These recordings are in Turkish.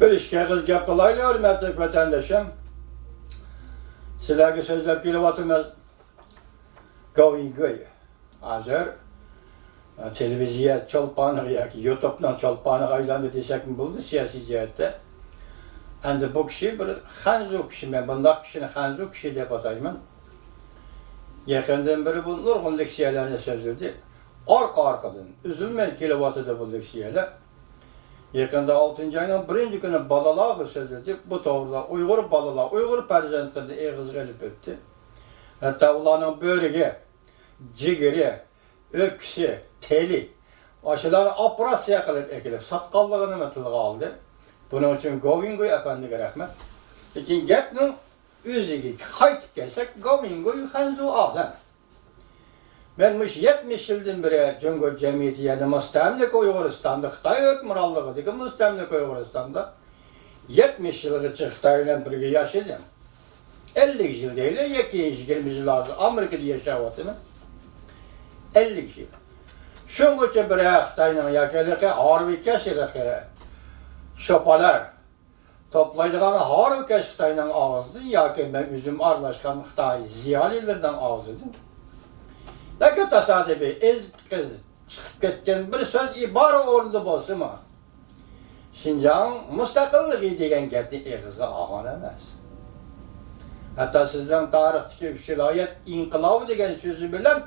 Bir işe kız gap kılaylı hürmetlik vatandaşım. Sizlerge sözlep kilovatımız Govingoy. Hazır televizyon çolpanı yoki YouTube'dan çolpanı aylandı desek mi buldu siyasi cihette. Endi bu kişi bir hanzu kişi, ben bundak kişini hanzu kişi dep atayman. Yakından beri bu nurgun leksiyalarını sözledi. Arkadan üzülmeyin kilovatı da bu leksiyalar. Yakında 6. ayının 1. günü balalar sözledi. Bu doğruda Uygur balalar, Uygur perzentleri eğiz gelip etti. Hatta onların böreği, cigiri, öksü, teli, aşıları operasyon kılıp ekilip satkallığını mətliği aldı. Bunun için Govingoy efendiye rahmet. Lakin gepnin özüge kaytıp gelsek Govingoy hanzu adam. Ben 70 yıldan beri Cumhuriyet Cemiyeti yani müstemlik Uyguristan'da, Xitay hükümranlığıdaki müstemlik Uyguristan'da 70 yıllık Xitay'la birlikte yaşadım. 50 yıl değil, 220 yıl lazım. Amerika'da yaşavatımı 50 yıl. Şunun için bir Xitay'la yakaladığı harbi keşirliği şopalar toplayacağını harbi keş Xitay'la ağızdı. Yaki ben üzüm arlaşkan Xitay ziyalilerden ağızdı. Ne kadar tesadüfi, kız çıkıp gitken bir söz ibara orada bolsun mu? Şincan müstakilliği degen gepni eğizge ağan emas. Hatta sizden tarihteki vilayet inkılabı degen sözü bilen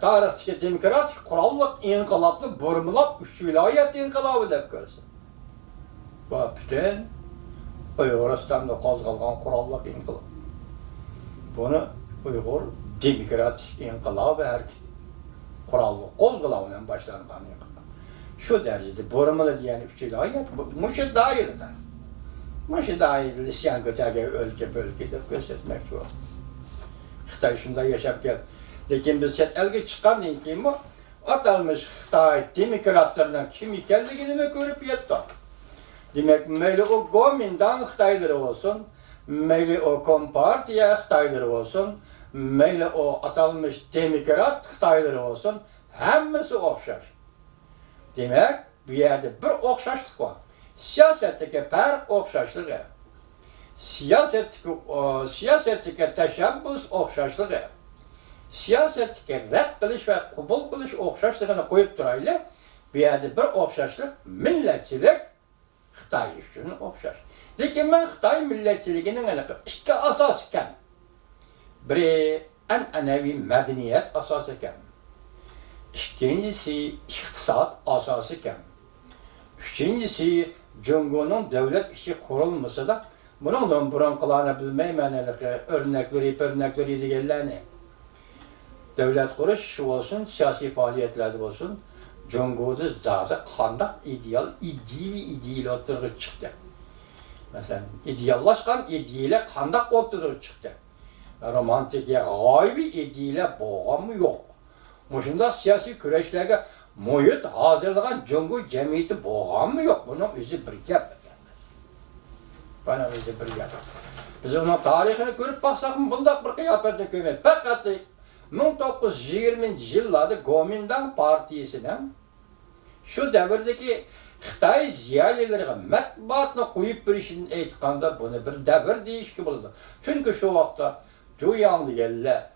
tarihteki demokratik kurallık inkılabını burmulap vilayet inkılabı dep görsen. Bu bütün Uyguristan'da kozgalgan kurallık inkılabı. Bunu Uygur demokratik inkılabı hareket kurallık kozgalağından başlanan inkılabı. Şu derecede burmalı diyen vilayet muşu dahildir. Muşu dahil isyan götürge ülke de göstermek şu. Xitay şunda yaşap gel. Lakin biz chet elge çıkan deyin ki bu atalmış Xitay demokratlarından kim ikenligini mi görüp yetti. Demek meyli o Gomindan Xitayları olsun, meyli o Kompartiya Xitayları olsun, meyli o atalmış demokrat Xitayları olsun, hemmesi okşar. Demek bir yerde bir okşaşlık var. Siyasetteki per okşaşlığı, siyasetteki teşebbüs okşaşlığı, siyasetteki red kılış ve kubul kılış okşaşlığını koyup durayla bir yerde bir okşaşlık milletçilik Xitay için okşar. Lakin ben Xitay milletçiliğinin iki asas iken, biri enevi medeniyet asası iken, ikincisi iktisat asası iken, üçüncüsü Cumhur'un devlet işi kurulması da bunun burun kullanabilmeyi örnekleri diğerlerine. Devlet kuruş olsun, siyasi faaliyetlerde olsun, Cumhur'da zaten kandak ideal oturup çıktı. Mesela ideallaşkan ideale kandak oturup çıktı. Romantik ya gaybi ideale boğamı yok. Muşunda siyasi küreşlerge muhit hazırlayan Cumhur Cemiyeti boğamı yok. Bunun özü bir gap. Bana özü bir gap. Biz onun tarihini görüp baksak mı bundak bir kıyafette kıymet. Fakat 1920 yıllarda Gomindan Partisi'nin şu devirdeki Xitay ziyalileri matbuatına koyup bir işin eğitkanda bunu bir devir değişki buldu. Çünkü şu vakta Cuyan digelle,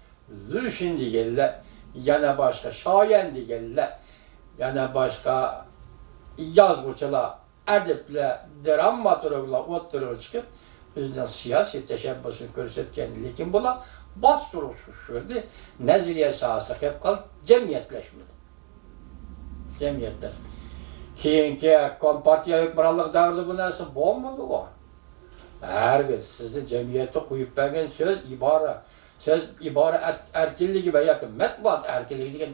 Zülşin digelle, yana başka Şayen digelle, yana başka yazgıçılar, edipler, dramaturglar oturup çıkıp bizden siyasi teşebbüsünü gösterken lekin bula bastırılmıştı. Neziriye sahası hep kalıp cemiyetleşmedi. Cemiyetler. Keyinki Kompartiya hükümranlık devirde bu nasıl olmadı o. Herkes sizin cemiyete koyup bergen söz ibare erkinliği ve yakın matbuat erkinliği degen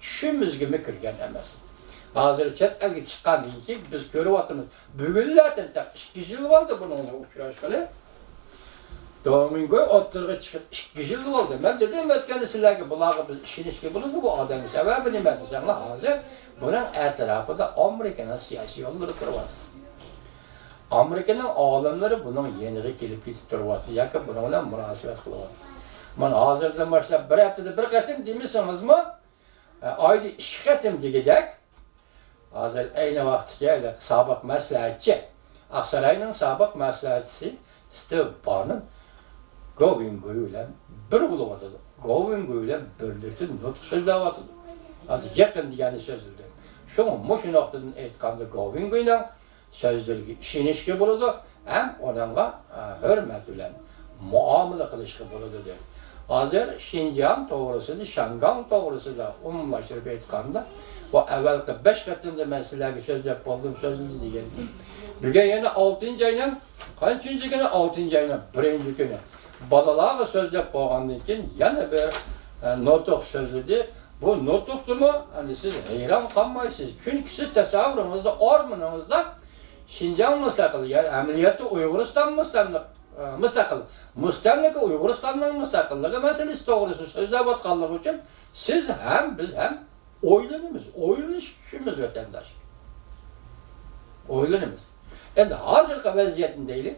düşünmüz gibi kirgen emas. Hazır chet elge çıkan deyin ki biz görüvatımız bugünlerden tak 2 yıl oldu bununla uçraşkalı. Domingo oturga çıkıp 2 yıl oldu. Ben dedim ötkeni sizlerge bulağı biz işinişki bulundu bu adamın sebebi ne desem hazır bunun etrafında Amerika'nın siyasi yolları kurvatı. Amerika'nın alimleri bunun yeniği gelip gidip durvatı. Yakın bununla münasebet kılvatı. Ben hazırdan başlayıp bir haftada bir katım demişsiniz mi? Ayda 2 katım diyecek. Hazır aynı vakti geldi sabık meslekçi. Aksaray'ın sabık maslahatçısı Steve Bannon Govingui ile bir bulup atıdı. Govingui ile birlikte nutuk sözlüğü atıdı. Az yakın diyeni sözüldü. Şu noktadan etkanda Govinguy'la sözlüğü işinişki buludu. Hem onunla hürmet ile muamele kılışkı buludu der. Hazır Şinjan doğrusu da, Şangan doğrusu da umumlaştırıp etkanda bu evvelki 5 katında ben sizlerle sözlük buldum sözünüzü diyelim. Bugün yine 6. ayının, kaçıncı günü? 6. ayının 1. günü. Balalarla sözlük boğandığı için yine bir notuk sözüdür. Bu notuktu mu? Hani siz hayran kalmayısınız. Çünkü siz tasavvurunuzda, ormanınızda Şinjan müstakil, yani ameliyatı Uygurustan müstakil, müstakil Uyguristan'ın müstakilliği meselesi doğrusu sözde batkallık için siz hem biz hem oylanışımız vatandaş. Oylanımız. Endi hazırki vaziyetindeylik.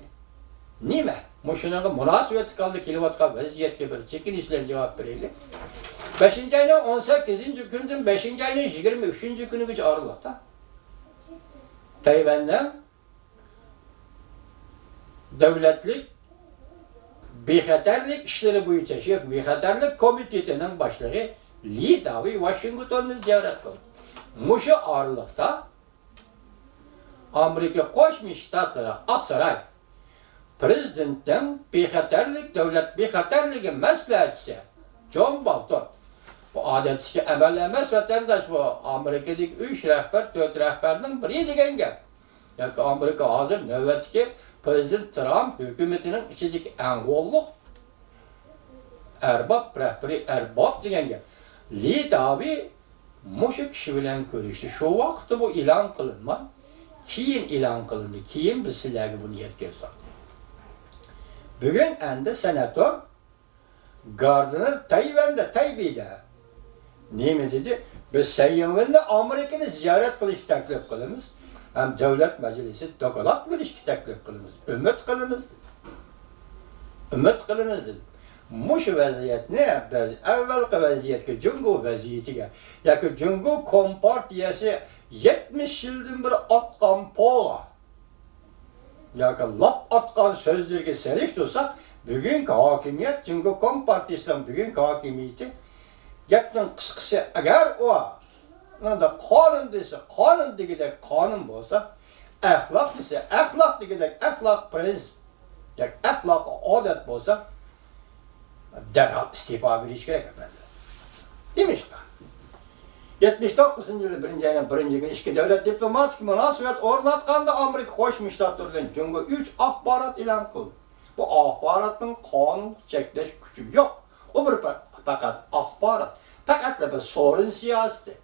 Nime? Muşunun münasebeti kaldı kilovatka vaziyetke bir çekinişler cevap vereylik. 5. ayının 18. günden 5. ayının 23. günü güç Aralık'ta Tayvan'dan devletlik bexatarlik işleri boyunca bexatarlik komitetinin başlığı Lee Davi Washington'da ziyaret kıldı. Muşu Aralık'ta Amerika Koşmuş Ştatları Aksaray Prezidentten bexatarlik devlet bexatarligi maslahatçısı John Bolton. Bu adetçi emel emez vatandaş bu Amerika'daki 3 rehber, 4 rehberinin biri degan gap. Yani Amerika hazır növbetki Prezident Trump hükümetinin içindeki en golluk erbab, rehberi erbab degan gap. Lee Davi muşu kişi bilen görüştü. Şu vakti bu ilan kılınma. Keyin ilan kılındı. Keyin biz sizlerge bunu yetkizdik. Bugün endi senatör Gardner Tayvan'da, Taybey'de neymi dedi? Biz Sayınvın'da Amerika'da ziyaret kılış teklif kılımız. Hem devlet meclisi dokulak verişki teklif kılımız. Ümit kılımız. Ümit kılımız dedi. Muşu vaziyet ne? Biz evvelki vaziyetki Cungo vaziyetiga. Yani Cungo Kompartiyası 70 yıldan bir atkan poğa. Yani lap atkan sözlerge serif tutsak bugünkü hakimiyet Cungo Kompartiyası'nın bugünkü hakimiyeti gapning qisqasi agar o nanda qonun desa qonun degidek qonun bo'lsa axloq desa axloq degidek axloq prinsip dek axloq odat bo'lsa derhal istifa berish kerak efendim. Demiş ben. 79. yılı 1. ayının 1. günü iki devlet diplomatik münasebet ornatganda Amerika Qo'shma Shtatlardan Cungo 3 axborot e'lon qildi. Bu axborotning qonun cheklash kuchi yo'q. O bir fakat axborot. Fakat da bir sorun siyaseti.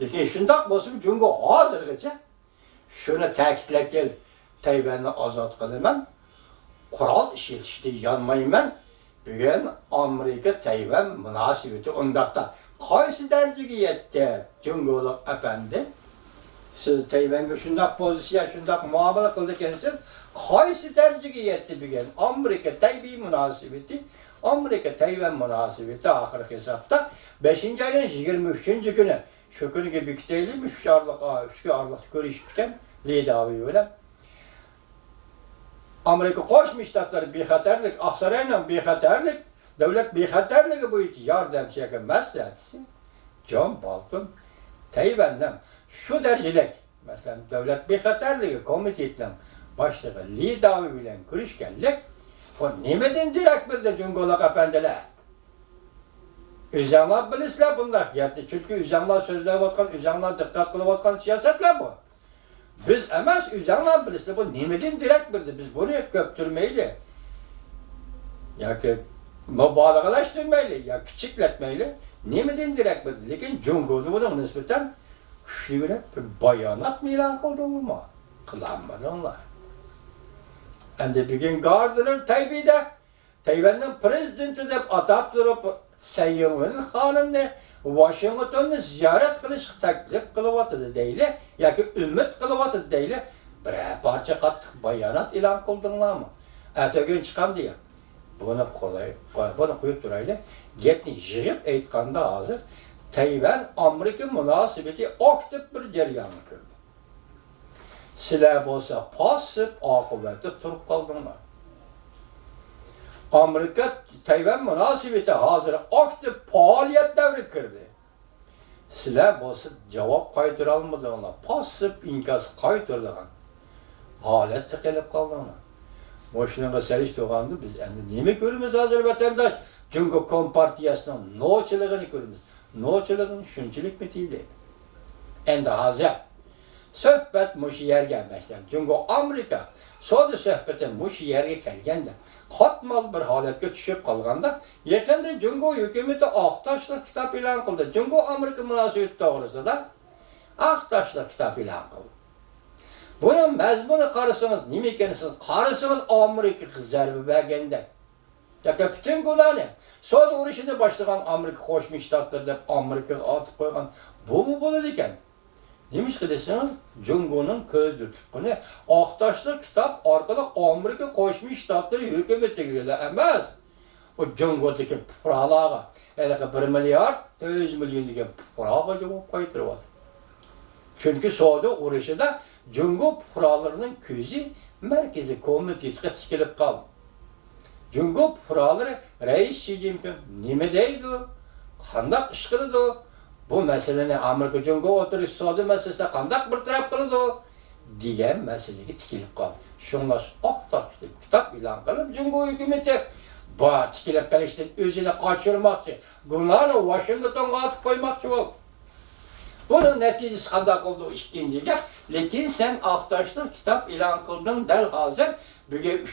Lekin shundoq bo'lsin Cungo hozirgacha shuni ta'kidlab keldi. Tayvanni ozod qilaman. Qurol ishlatishda yonmayman. Bugun Amerika Tayvan munosabati undaqda qaysi darajaga yetdi? Cungolik efendi siz Tayvanga shundoq pozitsiya, shundoq muomala qildi ekansiz. Qaysi darajaga yetdi bugun Amerika Tayvan munosabati? Amerika Tayvan munosabati oxirgi hisobda 5. ayning 23. kuni shu kuniga bekitaylik, shu Aralık'ta ko'rishgan Lee Davi bilan Amerika Qo'shma Shtatlar bexatarlik, Aksaray'la bexatarlik, devlet bexatarligi bo'yicha yordamchi maslahatchisi John Bolton Tayvandan shu darajalik, masalan, devlet bexatarligi komitetining boshlig'i Lee Davi bilan ko'rishganlik bu nimadan derak berdi Cungolik efendiler? O'zinglar bilasizlar bunday gapni. Chunki o'zinglar so'zlayotgan, o'zinglar diqqat qilayotgan siyosatlar bu. Biz emas, o'zinglar bilasizlar bu nimadan derak berdi? Biz buni ko'ptirmaylik. Yoki mubolag'alashtirmaylik, yoki kichiklatmaylik. Nimadan derak berdi? Lekin Cungo'da bunga nisbatan kuchliroq bir bayonot e'lon qildingmi? Qilolmadinglar. Endi bugun Gardner Taybey'de Tayvan'ın prezidenti deb atab turib Sayınvın xonimni Washington'da ziyorat qilish taklif qilyapti deyli, yoki umid qilyapti deyli. Bir parcha qattiq bayonot e'lon qildinglarmi? Atagun chiqam degan. Buni qo'yib turaylik. Gapni yig'ib aytganda hozir Tayvan Amerika munosabati aktiv bir jarayonga kirdi. Sizler bolsa pasıp akıbette turup kaldınlar. Amerika Tayvan münasebeti hazır aktif faaliyet devri kirdi. Sizler bolsa cevap kaydır almadığına, pasıp inkas kaydırdıgan halette gelip kaldığına. Moşluğuna seriş doğandı biz endi nemi görümüz hazır vatandaş? Çünkü Kompartiyasının noçılığını görümüz. Noçılığın şunçilik mi değildi? Endi hazır. Söhbet muşu yerge mesela. Çünkü Amerika soda söhbetin muşu yerge gelgende katmal bir haletke düşüp kalganda yakında Cungo hükümeti Aktaşlık kitap ilan kıldı. Cungo Amerika münasebeti doğrusu da Aktaşlık kitap ilan kıldı. Bunun mezmunu karısınız, nime ekenisiniz? Karısınız Amerika kızarı vergende. Ya bütün günahı soda uğraşını başlayan Amerika Koşmuş Ştatları deyip Amerika atıp koygan bu mu buladı iken? Demiş ki deseniz, Cungo'nun közlü tutkunu, Aktaşlı kitap arkada Amerika Koşmuş Ştatları hükümeti gibi emez. O Cungo'daki puralığa, yani 1 milyar 100 milyon diye puralığa cevap koyduruyor. Çünkü soğudu uğraşı da Cungo puralarının közü merkezi komiteye tikilip kaldı. Cungo puraları Reis Xi Jinping nime deydi, kandak iş kıldı. Bu meseleni Amerika Cungo oturuş soğudu meselesi kandak bir taraf kıldı diyen meseleye tikilip kaldı. Şunlar Aktaşlı kitap ilan kılıp Cungo hükümeti bu tikilip kalıştı özüne kaçırmakçı. Bunları Washington'a atıp koymakçı oldu. Bunun neticesi kandak oldu ikinciye. Lakin sen Aktaşlı kitap ilan kıldın del hazır. Bugün